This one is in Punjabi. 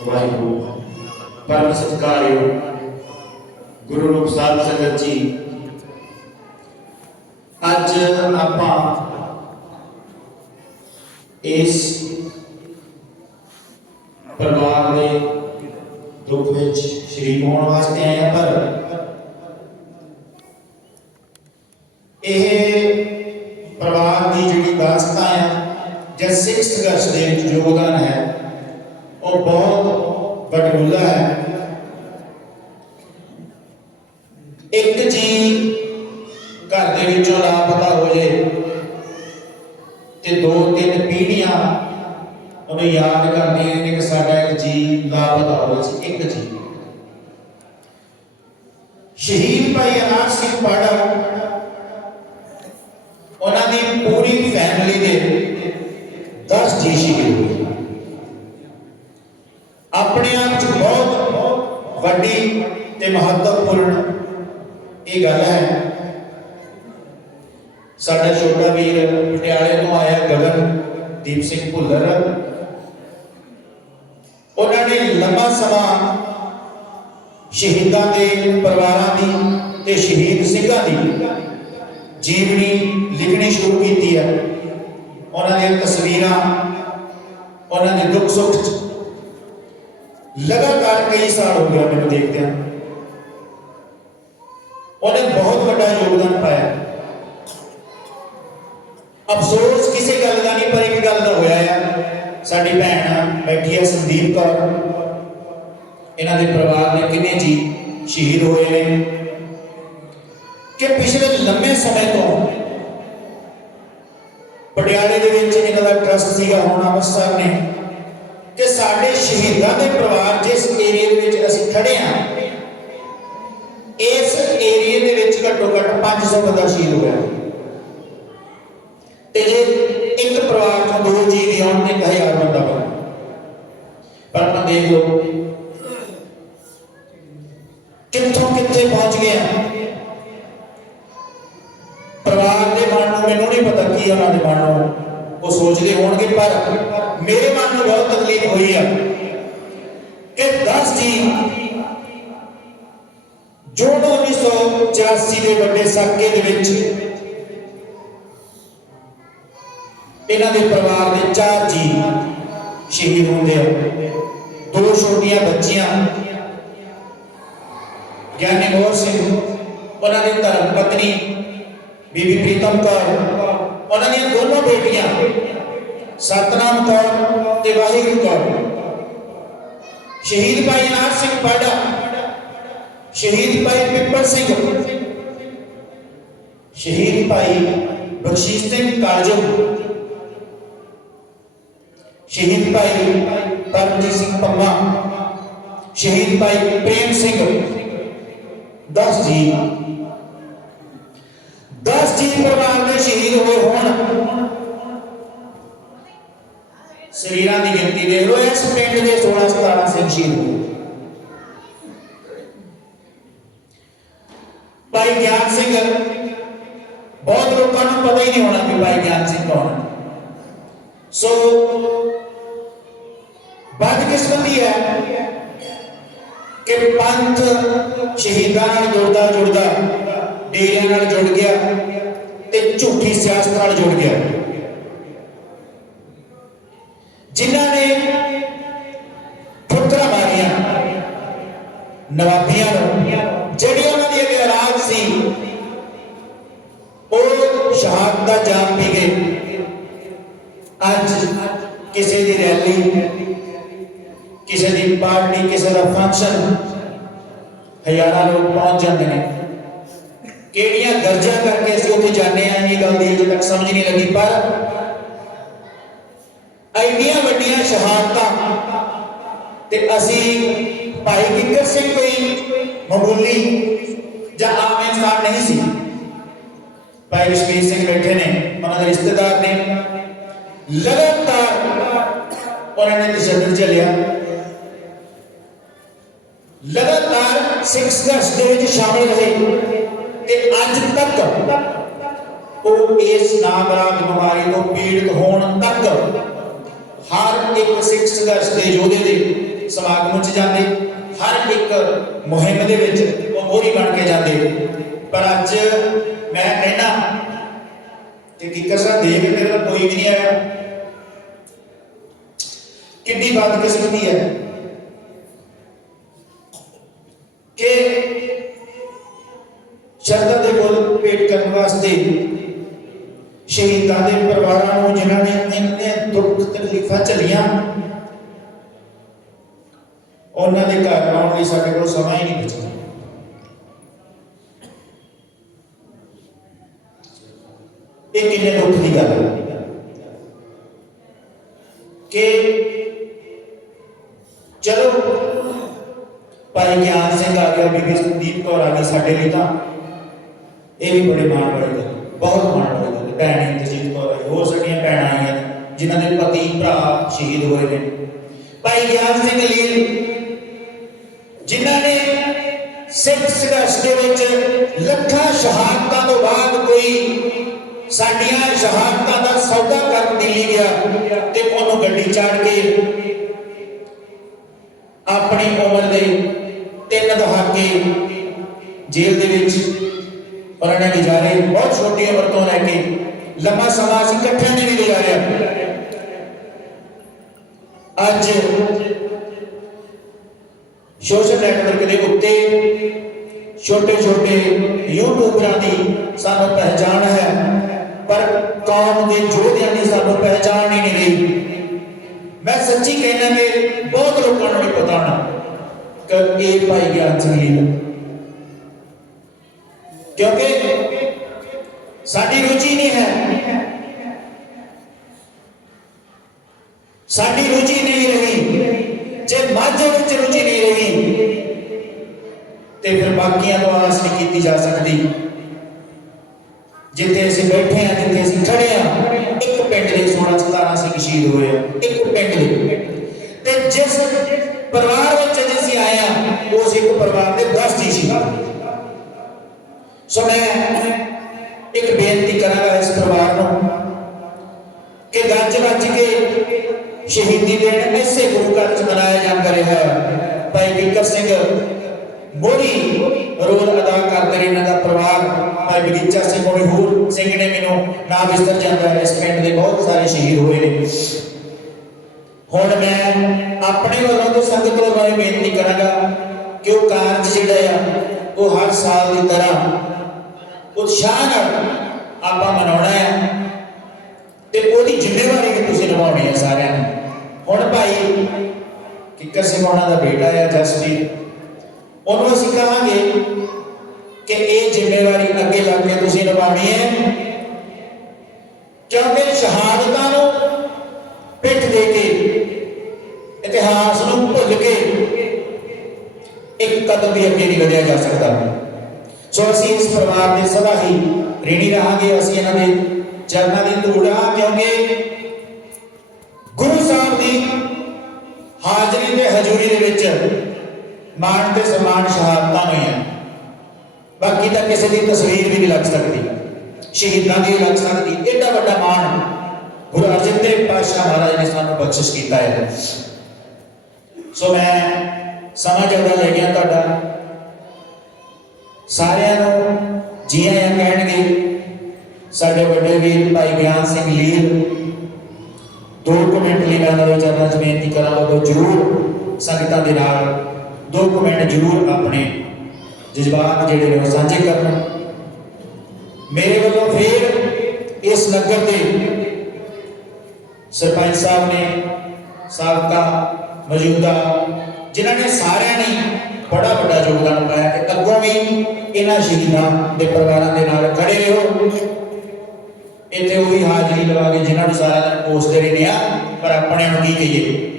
ਵਾਹਿਗੁਰੂ ਪਰਮ ਸਤਿਕਾਰਯੋਗ ਗੁਰੂ ਰੂਪ ਸਾਹਿਬ ਸੰਗਤ ਜੀ ਅੱਜ ਆਪਾਂ ਇਸ ਪਰਿਵਾਰ ਦੇ ਦੁੱਖ ਵਿੱਚ ਸ਼ਰੀਕ ਹੋਣ ਵਾਸਤੇ ਆਏ ਹਾਂ ਪਰ ਇਹ ਪਰਿਵਾਰ ਦੀ ਜਿਹੜੀ ਦਾਸਤਾਨ ਹੈ ਜਾਂ ਸਿੱਖ ਸੰਘਰਸ਼ ਦੇ ਵਿੱਚ ਯੋਗਦਾਨ ਹੈ ਉਹ ਬਹੁਤ ਵੱਡਮੁੱਲਾ ਹੈ। ਇੱਕ ਜੀ ਘਰ ਦੇ ਵਿੱਚੋਂ ਲਾਪਤਾ ਹੋ ਜੇ ਤੇ ਦੋ ਤਿੰਨ ਪੀੜੀਆਂ ਉਹਨੂੰ ਯਾਦ ਕਰਦੀਆਂ ਨੇ ਕਿ ਸਾਡਾ ਇੱਕ ਜੀ ਲਾਪਤਾ ਹੋਇਆ ਸੀ, ਇੱਕ ਜੀ। ਸ਼ਹੀਦ ਭਾਈ ਅਨਾਰ ਸਿੰਘ ਪਾੜਾ ਉਹਨਾਂ ਦੀ ਪੂਰੀ ਫੈਮਿਲੀ ਦੇ 10 ਜੀ ਸ਼ਹੀਦ ਹੋਏ ਆਪਣੇ ਆਪ ਚ ਬਹੁਤ ਵੱਡੀ ਤੇ ਮਹੱਤਵਪੂਰਨ ਇਹ ਗੱਲ ਹੈ ਸਾਡਾ ਛੋਟਾ ਵੀਰ ਪਟਿਆਲੇ ਤੋਂ ਆਇਆ ਗਗਨਦੀਪ ਸਿੰਘ ਭੁੱਲਰ ਉਹਨਾਂ ਨੇ ਲੰਮਾ ਸਮਾਂ ਸ਼ਹੀਦਾਂ ਦੇ ਪਰਿਵਾਰਾਂ ਦੀ ਤੇ ਸ਼ਹੀਦ ਸਿੰਘਾਂ ਦੀ ਜੀਵਨੀ ਲਿਖਣੀ ਸ਼ੁਰੂ ਕੀਤੀ ਹੈ ਉਹਨਾਂ ਦੀਆਂ ਤਸਵੀਰਾਂ ਉਹਨਾਂ ਦੇ ਦੁੱਖ ਸੁੱਖ ਚ ਲਗਾਤਾਰ ਕਈ ਸਾਲ ਹੋ ਗਏ ਮੈਨੂੰ ਦੇਖਦਿਆਂ ਉਹਨੇ ਬਹੁਤ ਵੱਡਾ ਯੋਗਦਾਨ ਪਾਇਆ ਅਫਸੋਸ ਕਿਸੇ ਗੱਲ ਦਾ ਨਹੀਂ, ਪਰ ਇੱਕ ਗੱਲ ਦਾ ਹੋਇਆ ਆ। ਸਾਡੀ ਭੈਣ ਬੈਠੀ ਆ ਸੰਦੀਪ ਕੌਰ। ਇਹਨਾਂ ਦੇ ਪਰਿਵਾਰ ਦੇ ਕਿੰਨੇ ਜੀ ਸ਼ਹੀਦ ਹੋਏ ਨੇ। ਕਿ ਪਿਛਲੇ ਲੰਮੇ ਸਮੇਂ ਤੋਂ ਪਟਿਆਲੇ ਦੇ ਵਿੱਚ ਇਹਨਾਂ ਦਾ ਟਰਸਟ ਸੀਗਾ, ਹੁਣ ਅੰਮ੍ਰਿਤਸਰ ਨੇ। ਕਿ ਸਾਡੇ ਸ਼ਹੀਦਾਂ ਦੇ ਪਰਿਵਾਰ ਜਿਸ ਏਰੀਆ ਦੇ ਵਿੱਚ ਅਸੀਂ ਖੜੇ ਆ, ਇਸ ਏਰੀਆ ਦੇ ਵਿੱਚ ਘੱਟੋ ਘੱਟ 500 ਬੰਦਾ ਸ਼ਹੀਦ ਹੋਇਆ। ਤੇ ਜੇ ਇੱਕ ਪਰਿਵਾਰ ਤੋਂ ਦੋ ਜੀ ਆਉਣ ਤੇ 1000 ਬੰਦਾ ਬਣ। ਪਰ ਆਪਾਂ ਦੇਖ ਲਓ ਕਿੱਥੋਂ ਕਿੱਥੇ ਪਹੁੰਚ ਗਏ ਪਰਿਵਾਰ ਦੇ ਮਨ ਨੂੰ ਮੈਨੂੰ ਨਹੀਂ ਪਤਾ ਕੀ ਉਹਨਾਂ ਦੇ ਮਨ ਨੂੰ। ਉਹ ਸੋਚਦੇ ਹੋਣਗੇ, ਪਰ ਮੇਰੇ ਮਨ ਨੂੰ ਬਹੁਤ ਤਕਲੀਫ ਹੋਈ ਆ ਕਿ 10 ਜੀ ਜੋੜੋ 1984 ਦੇ ਵੱਡੇ ਸਾਕੇ ਦੇ ਵਿੱਚ ਇਹਨਾਂ ਦੇ ਪਰਿਵਾਰ ਦੇ ਚਾਰ ਜੀ ਸ਼ਹੀਦ ਹੁੰਦੇ ਆ। ਦੋ ਛੋਟੀਆਂ ਬੱਚੀਆਂ, ਗਿਆਨੀ ਮੋਹਰ ਸਿੰਘ, ਉਹਨਾਂ ਦੀ ਧਰਮ ਪਤਨੀ ਬੀਬੀ ਪ੍ਰੀਤਮ ਕੌਰ, ਉਹਨਾਂ ਦੀਆਂ ਦੋਨੋਂ ਬੇਟੀਆਂ ਸਤਨਾਮ ਕੌਰ ਤੇ ਵਾਹਿਗੁਰੂ ਕੌਰ। ਸ਼ਹੀਦ ਭਾਈ ਨਾਰ ਸਿੰਘ ਪਾੜਾ ਸ਼ਹੀਦ ਭਾਈ ਪਿੱਪਲ ਸਿੰਘ, ਸ਼ਹੀਦ ਭਾਈ ਬਖਸ਼ੀਸ਼ ਸਿੰਘ ਕਾਲਜੋ ਸ਼ਹੀਦ ਭਾਈ ਪਰਮਜੀਤ ਸਿੰਘ ਪੰਮਾ ਸ਼ਹੀਦ ਭਾਈ ਪ੍ਰੇਮ ਸਿੰਘ 10 ਜੀ 10 ਜੀ ਪਰਿਵਾਰ ਦੇ ਸ਼ਹੀਦ ਹੋਏ ਹੋਣ ਸਰੀਰਾਂ ਦੀ ਗਿਣਤੀ ਦੇਖ ਲਓ ਇਸ ਪਿੰਡ ਦੇ 16 17 ਸਿੰਘ ਸ਼ਹੀਦ ਹੋਏ ਭਾਈ ਗਿਆਨ ਸਿੰਘ ਬਹੁਤ ਲੋਕਾਂ ਨੂੰ ਪਤਾ ਹੀ ਨਹੀਂ ਹੋਣਾ ਕਿ ਭਾਈ ਗਿਆਨ ਸਿੰਘ ਕੌਣ ਹੈ ਸੋ ਬਦਕਿਸਮਤੀ ਹੈ ਕਿ ਪੰਥ ਸ਼ਹੀਦਾਂ ਨਾਲ ਜੁੜਦਾ ਜੁੜਦਾ ਡੇਰਿਆਂ ਨਾਲ ਜੁੜ ਗਿਆ ਤੇ ਝੂਠੀ ਸਿਆਸਤ ਨਾਲ ਜੁੜ ਗਿਆ। ਜਿਨ੍ਹਾਂ ਨੇ ਪੁੱਤਰਾ ਮਾਰੀਆਂ, ਨਵਾਬੀਆਂ ਨੂੰ, ਜਿਹੜੀ ਉਹਨਾਂ ਦੀ ਅੱਗੇ ਰਾਜ ਸੀ, ਉਹ ਸ਼ਹਾਦਤ ਦਾ ਜਾਮ ਪੀ ਗਏ। ਅੱਜ ਕਿਸੇ ਦੀ ਰੈਲੀ ਪਾਰਟੀ ਕਿਸੇ ਦਾ ਫੰਕਸ਼ਨ ਹਜ਼ਾਰਾਂ ਲੋਕ ਪਹੁੰਚ ਜਾਂਦੇ ਨੇ ਕਿਹੜੀਆਂ ਗਰਜਾਂ ਕਰਕੇ ਅਸੀਂ ਉੱਥੇ ਜਾਂਦੇ ਆ ਇਹ ਗੱਲ ਦੀ ਅਜੇ ਤੱਕ ਸਮਝ ਨਹੀਂ ਲੱਗੀ ਪਰ ਐਡੀਆਂ ਵੱਡੀਆਂ ਸ਼ਹਾਦਤਾਂ ਤੇ ਅਸੀਂ ਭਾਈ ਕਿੱਕਰ ਸਿੰਘ ਕੋਈ ਮਾਮੂਲੀ ਜਾਂ ਆਮ ਇਨਸਾਨ ਨਹੀਂ ਸੀ ਭਾਈ ਰਸ਼ਮੀਰ ਸਿੰਘ ਬੈਠੇ ਨੇ ਉਹਨਾਂ ਦੇ ਰਿਸ਼ਤੇਦਾਰ ਨੇ ਲਗਾਤਾਰ ਉਹਨਾਂ ਨੇ ਤਸ਼ੱਦਦ ਚੱਲਿਆ ਲਗਾਤਾਰ ਸਿੱਖ ਸੰਘਰਸ਼ ਦੇ ਵਿੱਚ ਸ਼ਾਮਲ ਰਹੇ। ਤੇ ਅੱਜ ਤੱਕ ਉਹ ਇਸ ਨਾਮਰਾਗ ਬਿਮਾਰੀ ਤੋਂ ਪੀੜਿਤ ਹੋਣ ਤੱਕ ਹਰ ਇੱਕ ਸਿੱਖ ਸੰਘਰਸ਼ ਦੇ ਯੋਧੇ ਦੇ ਸਮਾਗਮ 'ਚ ਜਾਂਦੇ, ਹਰ ਇੱਕ ਮੁਹਿੰਮ ਦੇ ਵਿੱਚ ਉਹ ਮੋਹਰੀ ਬਣ ਕੇ ਜਾਂਦੇ। ਪਰ ਅੱਜ ਮੈਂ ਕਹਿੰਦਾ ਕਿ ਕਿੱਕਰ ਸਾਹਿਬ ਦੇ ਮੇਰੇ ਨਾਲ ਕੋਈ ਵੀ ਨਹੀਂ ਆਇਆ। ਕਿੰਨੀ ਬਦਕਿਸਮਤੀ ਹੈ। ਕਿ ਸ਼ਰਧਾ ਦੇ ਬੋਲ ਪੇਟ ਕਰਨ ਵਾਸਤੇ ਸ਼ਹੀਦਾਂ ਦੇ ਪਰਿਵਾਰਾਂ ਨੂੰ ਜਿਨ੍ਹਾਂ ਨੇ ਇੰਨੇ ਦੁੱਖ ਤਕਲੀਫਾਂ ਝੱਲੀਆਂ ਉਹਨਾਂ ਦੇ ਘਰ ਆਉਣ ਲਈ ਸਾਡੇ ਕੋਲ ਸਮਾਂ ਹੀ ਨਹੀਂ ਬਚਿਆ। ਇਹ ਕਿੰਨੇ ਦੁੱਖ ਦੀ ਗੱਲ ਹੈ ਕਿ ਭਾਈ ਗਿਆਨ ਸਿੰਘ ਆ ਗਿਆ, ਬੀਬੀ ਸੰਦੀਪ ਕੌਰ ਆ ਗਈ ਸਾਡੇ ਲਈ ਤਾਂ। ਇਹ ਵੀ ਬੜੇ ਮਾਣ ਵਾਲੀ ਗੱਲ, ਬਹੁਤ ਮਾਣ ਵਾਲੀ ਗੱਲ ਭੈਣ ਇੰਦਰਜੀਤ ਕੌਰ ਆਈ ਹੋਰ ਸਾਡੀਆਂ ਭੈਣਾਂ ਆਈਆਂ ਜਿਨ੍ਹਾਂ ਦੇ ਪਤੀ, ਭਰਾ ਸ਼ਹੀਦ ਹੋਏ ਨੇ। ਭਾਈ ਗਿਆਨ ਸਿੰਘ ਲੀਲ, ਜਿਨ੍ਹਾਂ ਨੇ ਸਿੱਖ ਸੰਘਰਸ਼ ਦੇ ਵਿੱਚ ਲੱਖਾਂ ਸ਼ਹਾਦਤਾਂ ਤੋਂ ਬਾਅਦ ਕੋਈ ਸਾਡੀਆਂ ਸ਼ਹਾਦਤਾਂ ਦਾ ਸੌਦਾ ਕਰਨ ਦਿੱਲੀ ਗਿਆ ਤੇ ਉਹਨੂੰ ਗੱਡੀ ਚਾੜ ਕੇ ਆਪਣੀ ਉਮਰ ਦੇ ਤਿੰਨ ਦਹਾਕੇ ਜੇਲ੍ਹ ਦੇ ਵਿੱਚ ਉਹਨਾਂ ਨੇ ਗੁਜ਼ਾਰੇ ਬਹੁਤ ਛੋਟੀ ਉਮਰ ਤੋਂ ਲੈ ਕੇ। ਲੰਮਾ ਸਮਾਂ ਅਸੀਂ ਇਕੱਠਿਆਂ ਨੇ ਵੀ ਗੁਜ਼ਾਰਿਆ ਅੱਜ ਸੋਸ਼ਲ ਨੈਟਵਰਕ ਦੇ ਉੱਤੇ ਛੋਟੇ ਛੋਟੇ ਯੂਟਿਊਬਰਾਂ ਦੀ ਸਾਨੂੰ ਪਹਿਚਾਣ ਹੈ। ਪਰ ਕੌਮ ਦੇ ਯੋਧਿਆਂ ਦੀ ਸਾਨੂੰ ਪਹਿਚਾਣ ਹੀ ਨਹੀਂ ਰਹੀ। ਮੈਂ ਸੱਚੀ ਕਹਿਣਾ ਕਿ ਬਹੁਤ ਲੋਕਾਂ ਨੂੰ ਨਹੀਂ ਪਤਾ ਹੋਣਾ। ਕਿ ਭਾਈ ਗਿਆਨ ਸਿੰਘ ਜੀ ਕਿਉਂਕਿ ਸਾਡੀ ਰੁਚੀ ਨਹੀਂ ਹੈ। ਸਾਡੀ ਰੁਚੀ ਨਹੀਂ ਰਹੀ। ਜੇ ਮਾਝੇ ਵਿੱਚ ਰੁਚੀ ਨਹੀਂ ਰਹੀ, ਤੇ ਫਿਰ ਬਾਕੀਆਂ ਤੋਂ ਆਸ ਨਹੀਂ ਕੀਤੀ ਜਾ ਸਕਦੀ। ਜਿੱਥੇ ਅਸੀਂ ਬੈਠੇ ਆ ਜਿੱਥੇ ਅਸੀਂ ਖੜੇ ਆ ਇੱਕ ਪਿੰਡ ਦੇ 16 17 ਸਿੰਘ ਸ਼ਹੀਦ ਹੋਏ ਆ। ਇੱਕ ਪਿੰਡ ਦੇ ਤੇ ਜਿਸ ਪਰਿਵਾਰ ਵਿੱਚ ਅੱਜ ਅਸੀਂ ਆਏ ਉਸ ਇੱਕ ਪਰਿਵਾਰ ਦੇ 10 ਸੀ। ਸੋ ਮੈਂ ਇੱਕ ਬੇਨਤੀ ਕਰਾਂਗਾ ਇਸ ਪਰਿਵਾਰ ਨੂੰ ਕਿ ਗੱਜ ਵੱਜ ਕੇ ਸ਼ਹੀਦੀ ਦੇਣ ਐਸੇ ਗੁਰੂ ਘਰ ਚ ਮਨਾਇਆ ਜਾਂਦਾ ਰਿਹਾ। ਭਾਈ ਵਿਕਰ ਸਿੰਘ ਮੋੜੀ ਰੋਲ ਅਦਾ ਕਰਦੇ ਨੇ ਇਹਨਾਂ ਦਾ ਪਰਿਵਾਰ। ਭਾਈ ਬਗੀਚਾ ਸਿੰਘ ਮੋੜੀ ਹੋਰ ਸਿੰਘ ਨੇ ਮੈਨੂੰ ਨਾਮ ਵਿਸਰ ਜਾਂਦਾ ਹੈ। ਇਸ ਪਿੰਡ ਦੇ ਬਹੁਤ ਸਾਰੇ ਸ਼ਹੀਦ ਹੋਏ ਨੇ। ਹੁਣ ਮੈਂ ਆਪਣੇ ਵੱਲੋਂ ਤੋਂ ਸੰਗਤ ਵੱਲੋਂ ਇਹ ਬੇਨਤੀ ਕਰਾਂਗਾ ਕਿ ਉਹ ਕਾਰਜ ਜਿਹੜਾ ਆ, ਉਹ ਹਰ ਸਾਲ ਦੀ ਤਰ੍ਹਾਂ ਉਤਸ਼ਾਹ ਨਾਲ ਆਪਾਂ ਮਨਾਉਣਾ ਹੈ ਤੇ ਉਹਦੀ ਜ਼ਿੰਮੇਵਾਰੀ ਵੀ ਤੁਸੀਂ ਨਿਭਾਉਣੀ ਹੈ ਸਾਰਿਆਂ ਨੇ। ਹੁਣ ਭਾਈ ਕਿੱਕਰ ਸਿੰਘ ਉਹਨਾਂ ਦਾ ਬੇਟਾ ਹੈ ਜਸਪੀਰ ਉਹਨੂੰ ਅਸੀਂ ਕਹਾਂਗੇ ਕਿ ਇਹ ਜ਼ਿੰਮੇਵਾਰੀ ਅੱਗੇ ਲੱਗ ਕੇ ਤੁਸੀਂ ਨਿਭਾਉਣੀ ਹੈ। ਕਿਉਂਕਿ ਸ਼ਹਾਦਤਾਂ ਨੂੰ ਪਿੱਠ ਦੇ ਕੇ ਇਤਿਹਾਸ ਨੂੰ ਭੁੱਲ ਕੇ ਇੱਕ ਕਦਮ ਵੀ ਅੱਗੇ ਨਹੀਂ ਵਧਿਆ ਜਾ ਸਕਦਾ। ਸੋ ਅਸੀਂ ਇਸ ਪਰਿਵਾਰ ਦੇ ਸਦਾ ਹੀ ऋणी ਰਹਾਂਗੇ ਅਸੀਂ ਇਹਨਾਂ ਦੇ ਚਰਨਾਂ ਦੀ ਧੂੜਾ ਕਿਉਂਕਿ ਗੁਰੂ ਸਾਹਿਬ ਦੀ ਹਾਜ਼ਰੀ ਤੇ ਹਜ਼ੂਰੀ ਦੇ ਵਿੱਚ ਮਾਣ ਤੇ ਸਨਮਾਨ ਸ਼ਹਾਦਤਾਂ ਹੋਈਆਂ ਬਾਕੀ ਤਾਂ ਕਿਸੇ ਦੀ ਤਸਵੀਰ ਵੀ ਨਹੀਂ ਲੱਗ ਸਕਦੀ। ਸ਼ਹੀਦਾਂ ਦੀ ਲੱਗ ਸਕਦੀ। ਏਡਾ ਵੱਡਾ ਮਾਣ ਗੁਰੂ ਅਰਜਨ ਦੇਵ ਪਾਤਸ਼ਾਹ ਮਹਾਰਾਜ ਨੇ ਸਾਨੂੰ ਬਖਸ਼ਿਸ਼ ਕੀਤਾ ਹੈ। ਸੋ ਮੈਂ ਸਮਾਂ ਜ਼ਿਆਦਾ ਲੈ ਗਿਆ ਤੁਹਾਡਾ। ਸਾਰਿਆਂ ਨੂੰ ਜੀ ਆਇਆਂ ਕਹਿਣਗੇ, ਸਾਡੇ ਵੱਡੇ ਵੀਰ ਭਾਈ ਗਿਆਨ ਸਿੰਘ ਲੀਲ ਦੋ ਕੁ ਮਿੰਟ ਲਈ ਮੈਂ ਉਹਨਾਂ ਦੇ ਚਰਨਾਂ 'ਚ ਬੇਨਤੀ ਕਰਾਂਗਾ, ਉਹ ਜਰੂਰ ਸੰਗਤਾਂ ਦੇ ਨਾਲ ਦੋ ਕੁ ਮਿੰਟ ਜਰੂਰ ਆਪਣੇ ਜਜ਼ਬਾਤ ਜਿਹੜੇ ਨੇ ਉਹ ਸਾਂਝੇ ਕਰਨ। ਮੇਰੇ ਵੱਲੋਂ ਫੇਰ ਇਸ ਨਗਰ ਦੇ ਸਰਪੰਚ ਸਾਹਿਬ ਨੇ ਸਾਬਕਾ ਮੌਜੂਦਾ, ਜਿਨ੍ਹਾਂ ਨੇ ਸਾਰਿਆਂ ਨੇ ਬੜਾ ਵੱਡਾ ਯੋਗਦਾਨ ਪਾਇਆ ਤੇ ਅੱਗੋਂ ਵੀ ਇਹਨਾਂ ਸ਼ਹੀਦਾਂ ਦੇ ਪਰਿਵਾਰਾਂ ਦੇ ਨਾਲ ਖੜੇ ਰਹੋ। ਇੱਥੇ ਉਹ ਹਾਜ਼ਰੀ ਲਵਾ ਕੇ ਜਿਨ੍ਹਾਂ ਨੂੰ ਸਾਰਾ ਦਿਨ ਪੋਸਟਦੇ ਰਹਿੰਦੇ ਆ, ਪਰ ਆਪਣੇ ਨੂੰ ਕੀ ਕਹੀਏ?